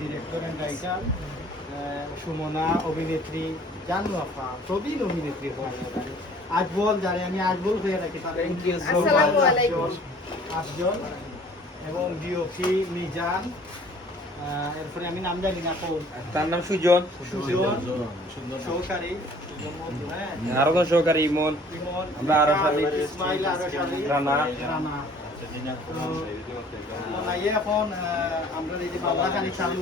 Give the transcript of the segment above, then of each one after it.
Director and writer Sumana অভিনেত্রী জানু আপা প্রবীণ অভিনেত্রী হয় আজবল যারে আমি আজবল হয়ে রাখি thank you so much. Afzal এবং ডিওপি মিজান এরপরে আমি নাম জানি না কোন তার নাম সুজন, সুজন সহকারী আরো কোন সহকারী ইমন, ইমন আমরা আরো সারি ইসমাইল আরো সারি রানা রানা এখন আমরা এই যে বাংলা খানি চালু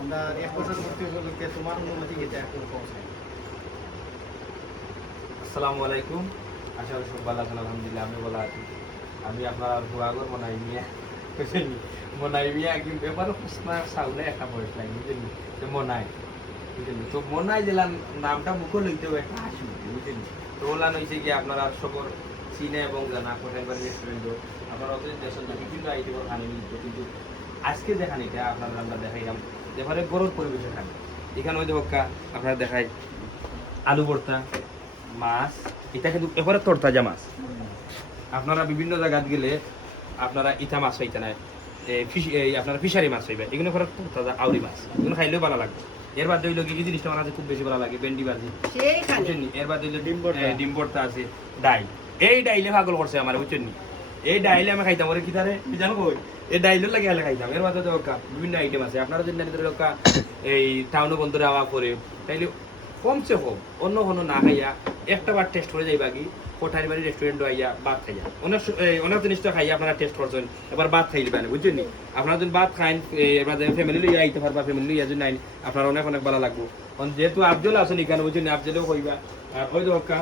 আমরা 1 বছর ভর্তি উপলক্ষে তোমার অনুমতি গেছে এখন আসসালামু আলাইকুম। আশা করি সব ভালো আছেন, আলহামদুলিল্লাহ আমি ভালো আছি। আমি আপনার হুয়াগর মনাই মিয়া বুঝলেন, মনাই মিয়া কিন্তু এবার প্রশ্ন সাউলে একটা বয়স নাই বুঝলেন, তো মনাই বুঝলেন, তো মনাই জেলার নামটা মুখে লইতে হবে একটা হাসি বুঝলেন। তো ওলা নইছে কি আপনারা সবর চিনে এবং জানা কোথায় রেস্টুরেন্টও আপনারা অত দেশের বিভিন্ন আইটেমের খানি নিত, কিন্তু আজকে দেখান এটা আপনারা আমরা দেখাইলাম এবারে গরম পরিবেশে খান। এখানে ওই দেখা আপনারা দেখাই আলু ভর্তা, মাছ, এটা কিন্তু এবারে তরতাজা মাছ। আপনারা বিভিন্ন জায়গাত গেলে আপনারা ইটা মাছ পাইতে নাই, আপনারা ফিশারি মাছ পাইবে, এগুলো এবারে তরতাজা আউরি মাছ, এগুলো খাইলেও ভালো লাগবে। এর বাদে হইলো কি জিনিসটা আমার কাছে খুব বেশি ভালো লাগে, ভেন্ডি ভাজি, এর বাদে হইলো ডিম ভর্তা আছে, ডাইল। এই ডাইলে পাগল করছে আমার বুঝছেন নি, এই ডাইলে আমি খাইতাম ওরে কি তারে জানো কই, এই ডাইলের লাগে হলে খাইতাম। এর বাদে দেখা বিভিন্ন আইটেম আছে আপনারা যদি দেখা এই টাউনে বন্ধুরা আওয়া করে তাইলে কমসে কম অন্য কোনো না খাইয়া একটা বার টেস্ট করে যাইবা কি কোঠারি বাড়ি রেস্টুরেন্ট আইয়া ভাত খাইয়া অনেক জিনিসটা খাইয়া আপনারা টেস্ট করছেন, এবার ভাত খাইলে পারেন বুঝছেন নি। আপনারা যদি ভাত খাইন এবার ফ্যামিলি লইয়া আইতে পারবা, ফ্যামিলি লইয়া যদি নাইন আপনার অনেক অনেক ভালো লাগবো। যেহেতু আফজল আছেন এখানে বুঝছেন, আফজলেও কইবা আর ওই দোকা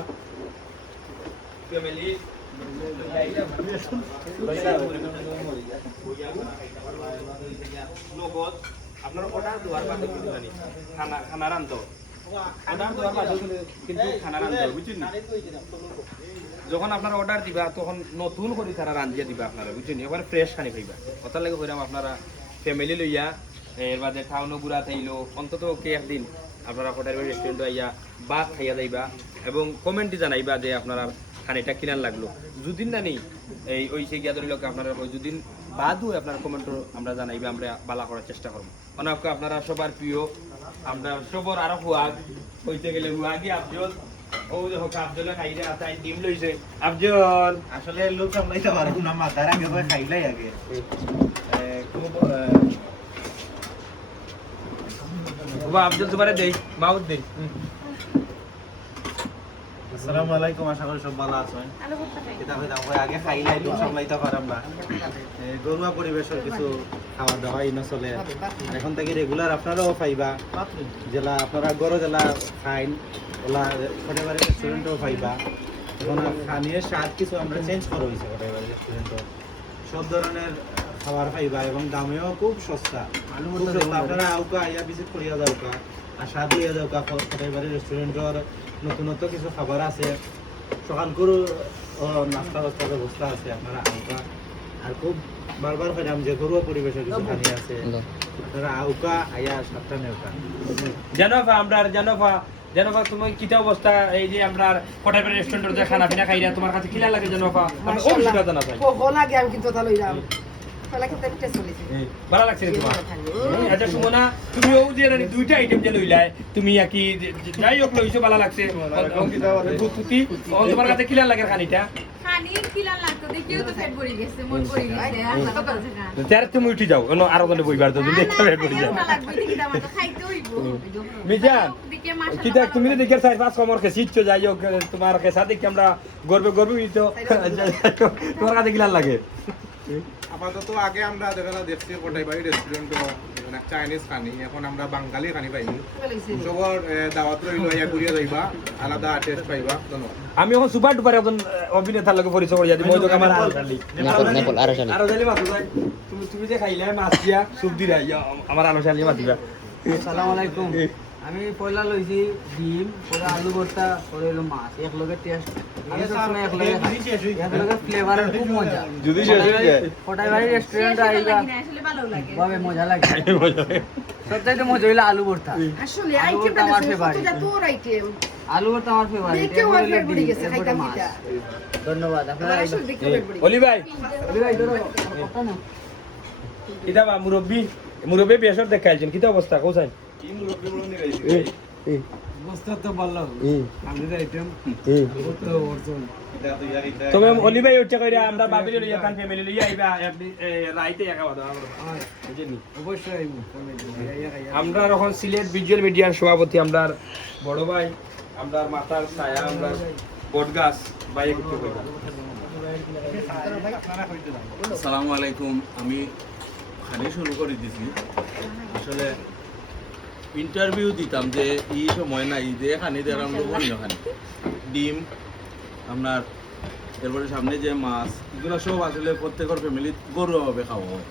ফ্যামিলি আপনার অর্ডার দেওয়ার বাদে খানা রান্ধ কিন্তু খানা রান্ধতে বুঝছেন, যখন আপনারা অর্ডার দিবা তখন নতুন করে খানা রান্ধিয়ে দিবা আপনারা বুঝছেন, এবার ফ্রেশ খানি খাইবা। কথার লাগে কইরাম আপনারা ফ্যামিলি লইয়া এর বাদে টাউনও ঘুরা থাইলো অন্তত কে একদিন আপনারা হোটেল রেস্টুরেন্টে আইয়া ভাত খাইয়া যাইবা এবং কমেন্টে জানাইবা যে আপনারা খানিটা কিনার লাগলো। যদিন না নেই এই ওই সে গিয়া ধরিল আপনারা যদিন বাদও আপনার কমেন্ট আমরা জানাইবা, আমরা বালা করার চেষ্টা করবো। অনেক আপনারা সবার প্রিয় আমরা সবার আরো হুয়াগ হইতে গেলে হুয়াগি আফজল, ও দেখো আফজলে খাইলে আছে ডিম লইছে আফজল। আসলে লোক সামলাইতে পারবো না, মাথার আগে খাইলাই আগে খুব আফজল তোমারে দেই মাউথ দেই। আসসালামু আলাইকুম, আশা করি সব ভালো আছেন। এটা হইতাম আগে খাইলাই লোক সামলাইতে পারাম না, ঘরোয়া পরিবেশের কিছু খাওয়া দাওয়া ইনো চলে। আর এখন থেকে রেগুলার আপনারাও পাইবা, জেলা আপনারা গড় জেলা খাইন ওলা হোটেল রেস্টুরেন্টও পাইবা। এখন খানিয়ে স্বাদ কিছু আমরা চেঞ্জ করা হয়েছে, হোটেল রেস্টুরেন্টও সব ধরনের খাবার পাইবা এবং দামেও খুব সস্তা। আপনারা আউকা আইয়া ভিজিট করিয়া যাওকা আর স্বাদ লইয়া যাওকা। হোটেল রেস্টুরেন্টর নতুনত কিছু খাবার আছে, সকাল করে নাস্তা বাস্তার ব্যবস্থা আছে, আপনারা আউকা। আর খুব বারবার খাইলাম যে ঘরোয়া পরিবেশের কিছু খানি আছে, আপনারা আউকা আইয়া সাতটা নেওকা জানোফা আমরা জানোফা তুমি কিটা অবস্থা এই যে আমরা হোটেল রেস্টুরেন্টের যে খানা পিনা খাইরা তোমার কাছে কিলা লাগে জানোফা? অবশ্যই কথা না চাই লাগে আমি কিন্তু তাহলে যাম তাহলে কিন্তু একটা চলেছে ভালো লাগছে তোমার। আচ্ছা সুমনা তুমিও যে দুইটা আইটেম যে লইলাই তুমি কি যাই হোক লইছো ভালো লাগছে, তুতি তোমার কাছে কিলা লাগে খানিটা? খানি কিলা লাগতো দেখিও তো পেট ভরে গেছে, মন ভরে গেছে আল্লাহ তো কথা না। যারা তুমি উঠি যাও অন্য আরো জনে বইবার তো দেখতে পেট ভরে যাও। ভালো লাগবে দেখি দাম তো খাইতে হইব মিজান দেখে মাশাআল্লাহ কি দেখ তুমি দেখে 4-5 কমর কে সিটছো যাই হোক তোমার কাছে দেখি আমরা গর্বে হইতো তোমার কাছে কিলা লাগে? আপাতত আগে আমরা দেখছি কোটাই বাড়ি রেস্টুরেন্ট চাইনিজ খানি, এখন আমরা বাঙালি খানি পাইনি। সবার দাওয়াত রইল ইয়া করিয়া যাইবা, আলাদা টেস্ট পাইবা। ধন্যবাদ। আমি এখন সুপার ডুপার একজন অভিনেতার লগে পরিচয় করিয়া দিই, মই তো আমার আরশালি মাছ ভাই তুমি যে খাইলে মাছ দিয়া সুপ দিরা আমার আরশালি মাতিবা। আসসালামু আলাইকুম। আমি পয়লা লইছি ডিম, পরে আলু ভর্তা, পরে হলো মাছ, এক লগে টেস্ট আমি সবসময় এক লগে খাই, এক লগে ফ্লেভারের খুব মজা। যদি শেষ হয়ে যায় কোটাই বাড়ি রেস্টুরেন্টে আইবা আসলে ভালো লাগে, ভাবে মজা লাগে। সবচাইতে মজা হইলো আলু ভর্তা। আসলে আইটেমটা আমার ফেভারিট, এটা তোর আইটেম আলু ভর্তা আমার ফেভারিট। দেখেও আর পেট ভরে গেছে, খাইতাম এটা। ধন্যবাদ আপনারা। আসলে দেখেও পেট ভরে অলি ভাই অলি ভাই ধরো কথা না। এটা বা মুরব্বি মুরব্বী বেসর দেখাইছেন কিতা অবস্থা কোথায় অবস্থা তো ভালো আমি যাইতাম তুমি অলি ভাই উঠে কইরা আমরা বাবিলে লইয়া কান ফ্যামিলি লইয়া আইবা একদিন রাইতে একা বাদা বুঝেনি অবশ্যই আইবো আমরা এখন সিলেট ভিজুয়াল মিডিয়ার সভাপতি আমরা বড় ভাই আমরা মাতার ছায়া আমরা বটগাছ ভাই একটু কইবা আসসালামু আলাইকুম আমি খানি শুরু করে দিছি আসলে ইন্টারভিউ দিতাম যে এই সময় নাই যে খানি দিলাম অন্য খানি ডিম আপনার এরপরে সামনে যে মাছ এগুলো সব আসলে প্রত্যেকের ফ্যামিলি গরুভাবে খাওয়া হয়